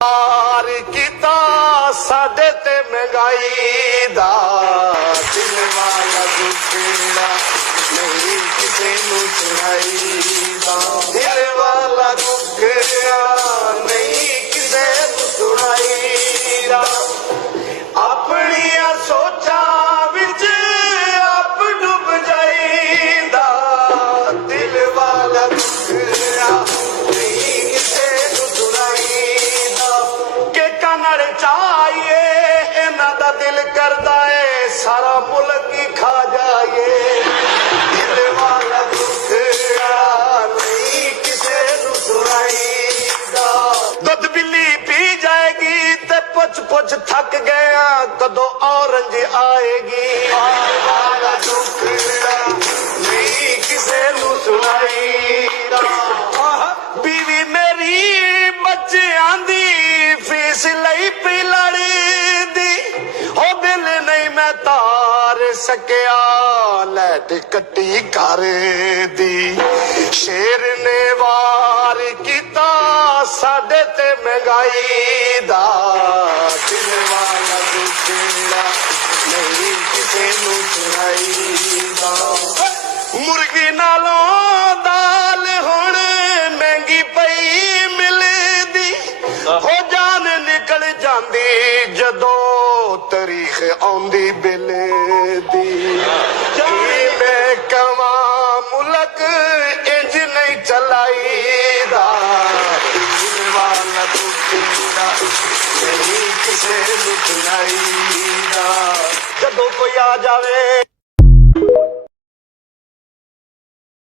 पार किता साडे ते महंगाई दा दिल वाला दुखड़ा नहीं किसे नू चढ़ाई दा दिल वाला दुखड़ा नहीं किसे नू चढ़ाई दा अपनिया सोचा विच आप डूब जाईदा दिल वाला दुखड़ा नहीं किसे नू चढ़ाईदा के कनड़ चाहिए इन्हां दा दिल करदा है सारा मुल्क ही खा जाए दिल वाला दुखड़ा नहीं किसे नू चढ़ाईदा दुध बिल्ली पी जाएगी ते पुछ पुछ थक गया कदों औरंज आएगी दिल वाला दुखड़ा नहीं किसे नू सुनाईदा बीवी मेरी बच्चियां दी फीस लई पी लड़दी हो दिल नहीं मैं तार सकिया लैट कट्टी कर दी शेर ने वार किता साडे ते महंगाई दा दिल वाला दुखड़ा नहीं किसे नू चढ़ाईदा मुर्गी नालों दाल हुण महंगी पई मिलदी हो जान निकल जांदी जदों तारीख आउंदी बिल दी मैं कवा मुल्क इंज नहीं चलाईदा दिल वाला दुखड़ा नहीं किसे नू चढ़ाईदा जदों कोई आ जावे